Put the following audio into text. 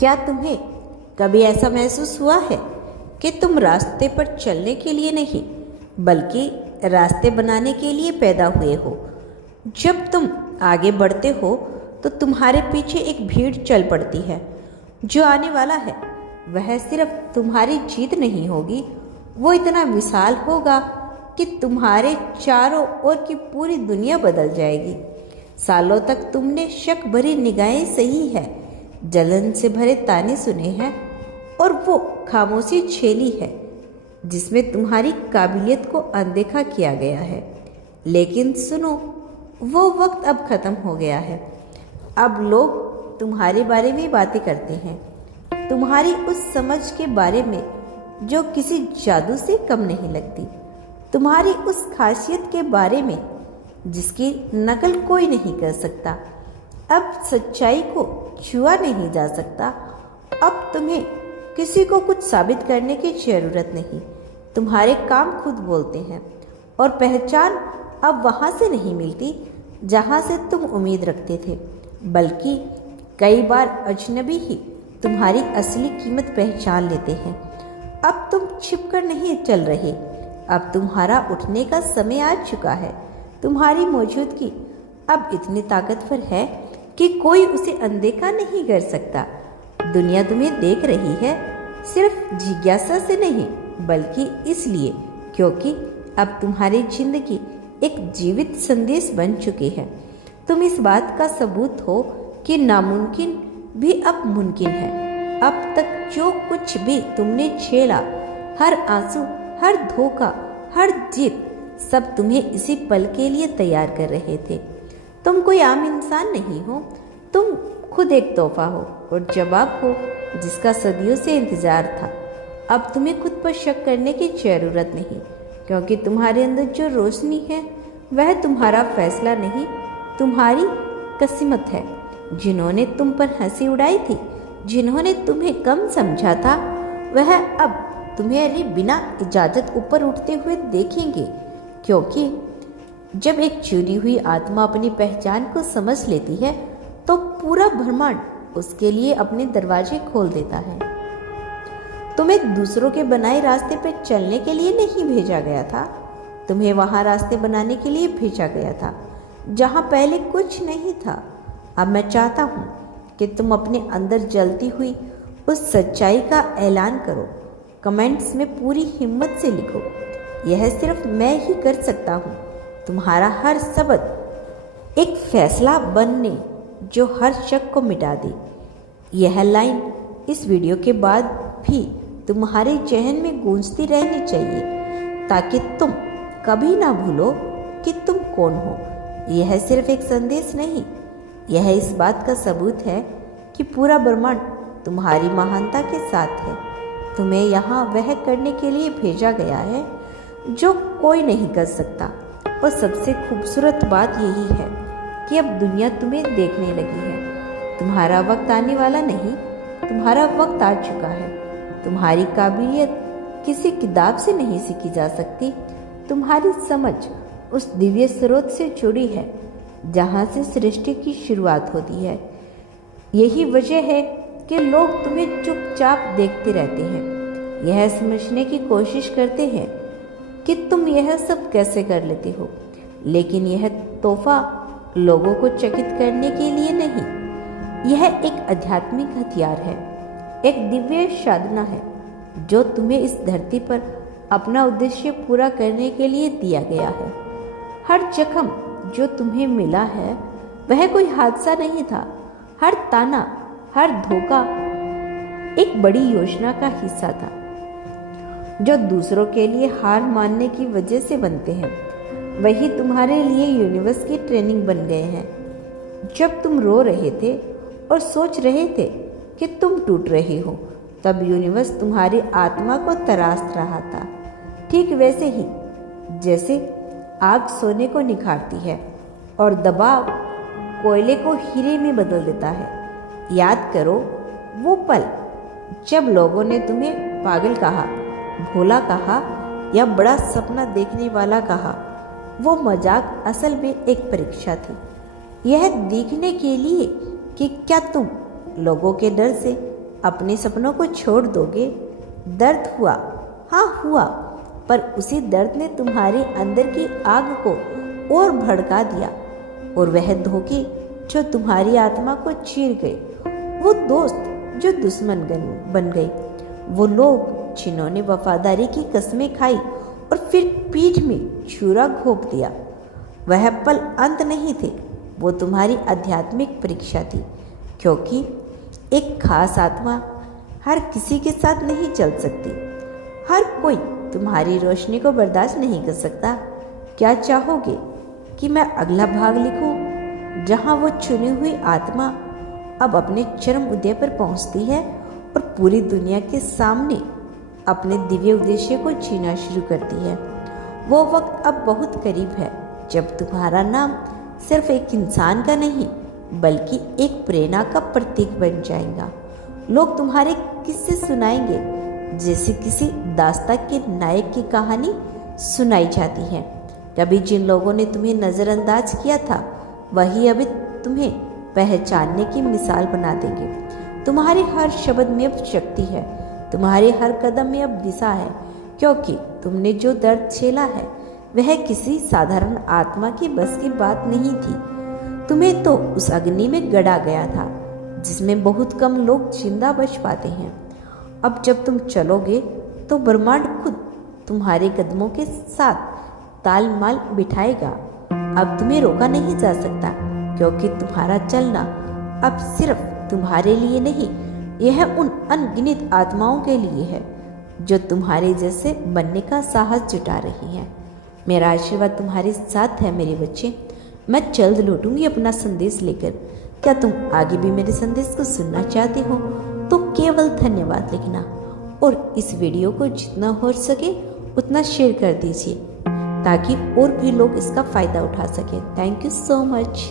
क्या तुम्हें कभी ऐसा महसूस हुआ है कि तुम रास्ते पर चलने के लिए नहीं बल्कि रास्ते बनाने के लिए पैदा हुए हो? जब तुम आगे बढ़ते हो तो तुम्हारे पीछे एक भीड़ चल पड़ती है। जो आने वाला है वह सिर्फ तुम्हारी जीत नहीं होगी, वो इतना विशाल होगा कि तुम्हारे चारों ओर की पूरी दुनिया बदल जाएगी। सालों तक तुमने शक भरी निगाहें सही है, जलन से भरे ताने सुने हैं और वो खामोशी झेली है जिसमें तुम्हारी काबिलियत को अनदेखा किया गया है। लेकिन सुनो, वो वक्त अब खत्म हो गया है। अब लोग तुम्हारे बारे में बातें करते हैं, तुम्हारी उस समझ के बारे में जो किसी जादू से कम नहीं लगती, तुम्हारी उस खासियत के बारे में जिसकी नकल कोई नहीं कर सकता। अब सच्चाई को छुआ नहीं जा सकता। अब तुम्हें किसी को कुछ साबित करने की जरूरत नहीं। तुम्हारे काम खुद बोलते हैं और पहचान अब वहाँ से नहीं मिलती जहाँ से तुम उम्मीद रखते थे, बल्कि कई बार अजनबी ही तुम्हारी असली कीमत पहचान लेते हैं। अब तुम छिपकर नहीं चल रहे, अब तुम्हारा उठने का समय आ चुका है। तुम्हारी मौजूदगी अब इतनी ताकतवर है कि कोई उसे अनदेखा नहीं कर सकता। दुनिया तुम्हें देख रही है, सिर्फ जिज्ञासा से नहीं बल्कि इसलिए क्योंकि अब तुम्हारी जिंदगी एक जीवित संदेश बन चुकी है। तुम इस बात का सबूत हो कि नामुमकिन भी अब मुमकिन है। अब तक जो कुछ भी तुमने झेला, हर आंसू, हर धोखा, हर जीत, सब तुम्हें इसी पल के लिए तैयार कर रहे थे। तुम कोई आम इंसान नहीं हो, तुम खुद एक तोहफा हो और जवाब हो जिसका सदियों से इंतजार था। अब तुम्हें खुद पर शक करने की जरूरत नहीं, क्योंकि तुम्हारे अंदर जो रोशनी है वह तुम्हारा फैसला नहीं, तुम्हारी किस्मत है। जिन्होंने तुम पर हंसी उड़ाई थी, जिन्होंने तुम्हें कम समझा था, वह अब तुम्हें बिना इजाजत ऊपर उठते हुए देखेंगे, क्योंकि जब एक चुरी हुई आत्मा अपनी पहचान को समझ लेती है तो पूरा ब्रह्मांड उसके लिए अपने दरवाजे खोल देता है। तुम्हें दूसरों के बनाए रास्ते पर चलने के लिए नहीं भेजा गया था, तुम्हें वहां रास्ते बनाने के लिए भेजा गया था जहां पहले कुछ नहीं था। अब मैं चाहता हूं कि तुम अपने अंदर जलती हुई उस सच्चाई का ऐलान करो। कमेंट्स में पूरी हिम्मत से लिखो, यह सिर्फ मैं ही कर सकता हूँ। तुम्हारा हर शब्द एक फैसला बनने जो हर शक को मिटा दे। यह लाइन इस वीडियो के बाद भी तुम्हारे जहन में गूंजती रहनी चाहिए, ताकि तुम कभी ना भूलो कि तुम कौन हो। यह सिर्फ एक संदेश नहीं, यह इस बात का सबूत है कि पूरा ब्रह्मांड तुम्हारी महानता के साथ है। तुम्हें यहाँ वह करने के लिए भेजा गया है जो कोई नहीं कर सकता। और सबसे खूबसूरत बात यही है कि अब दुनिया तुम्हें देखने लगी है। तुम्हारा वक्त आने वाला नहीं, तुम्हारा वक्त आ चुका है। तुम्हारी काबिलियत किसी किताब से नहीं सीखी जा सकती। तुम्हारी समझ उस दिव्य स्रोत से जुड़ी है जहाँ से सृष्टि की शुरुआत होती है। यही वजह है कि लोग तुम्हें चुपचाप देखते रहते हैं, यह समझने की कोशिश करते हैं कि तुम यह सब कैसे कर लेते हो। लेकिन यह तोहफा लोगों को चकित करने के लिए नहीं, यह एक आध्यात्मिक हथियार है, एक दिव्य साधना है जो तुम्हें इस धरती पर अपना उद्देश्य पूरा करने के लिए दिया गया है। हर जख्म जो तुम्हें मिला है वह कोई हादसा नहीं था। हर ताना, हर धोखा एक बड़ी योजना का हिस्सा था जो दूसरों के लिए हार मानने की वजह से बनते हैं। वही तुम्हारे लिए यूनिवर्स की ट्रेनिंग बन गए हैं। जब तुम रो रहे थे और सोच रहे थे कि तुम टूट रहे हो, तब यूनिवर्स तुम्हारी आत्मा को तराश रहा था। ठीक वैसे ही जैसे आग सोने को निखारती है और दबाव कोयले को हीरे में बदल देता है। याद करो वो पल जब लोगों ने तुम्हें पागल कहा, भोला कहा या बड़ा सपना देखने वाला कहा। वो मजाक असल में एक परीक्षा थी, यह देखने के लिए कि क्या तुम लोगों के डर से अपने सपनों को छोड़ दोगे? दर्द हुआ, हाँ हुआ, पर उसी दर्द ने तुम्हारे अंदर की आग को और भड़का दिया, और वह धोखे जो तुम्हारी आत्मा को चीर गए, वो दोस्त जो दुश्मन बन गए, वो लोग जिन्होंने वफादारी की कस्में खाई और फिर पीठ में छुरा घोंप दिया, वह पल अंत नहीं थे, वो तुम्हारी आध्यात्मिक परीक्षा थी। क्योंकि एक खास आत्मा हर किसी के साथ नहीं चल सकती, हर कोई तुम्हारी रोशनी को बर्दाश्त नहीं कर सकता। क्या चाहोगे कि मैं अगला भाग लिखूं, जहां वो चुनी हुई आत्मा अब अपने चरम उदय पर पहुंचती है और पूरी दुनिया के सामने अपने दिव्य उद्देश्य को जीना शुरू करती है? वो वक्त अब बहुत करीब है जब तुम्हारा नाम सिर्फ एक इंसान का नहीं बल्कि एक प्रेरणा का प्रतीक बन जाएगा। लोग तुम्हारे किस्से सुनाएंगे जैसे किसी दास्तां के नायक की कहानी सुनाई जाती है। कभी जिन लोगों ने तुम्हें नज़रअंदाज किया था वही अभी तुम्हें पहचानने की मिसाल बना देंगे। तुम्हारे हर शब्द में अब शक्ति है, तुम्हारे हर कदम में अब दिशा है, क्योंकि तुमने जो दर्द झेला है वह किसी साधारण आत्मा की बस की बात नहीं थी। तुम्हें तो उस अग्नि में गड़ा गया था जिसमें बहुत कम लोग जिंदा बच पाते हैं। अब जब तुम चलोगे तो ब्रह्मांड खुद तुम्हारे कदमों के साथ तालमाल बिठाएगा। अब तुम्हें रोका नहीं जा सकता, क्योंकि तुम्हारा चलना अब सिर्फ तुम्हारे लिए नहीं, यह उन अनगिनत आत्माओं के लिए है जो तुम्हारे जैसे बनने का साहस जुटा रही हैं। मेरा आशीर्वाद तुम्हारे साथ है मेरे बच्चे। मैं जल्द लौटूंगी अपना संदेश लेकर। क्या तुम आगे भी मेरे संदेश को सुनना चाहते हो तो केवल धन्यवाद लिखना, और इस वीडियो को जितना हो सके उतना शेयर कर दीजिए ताकि और भी लोग इसका फ़ायदा उठा सकें। Thank you so much.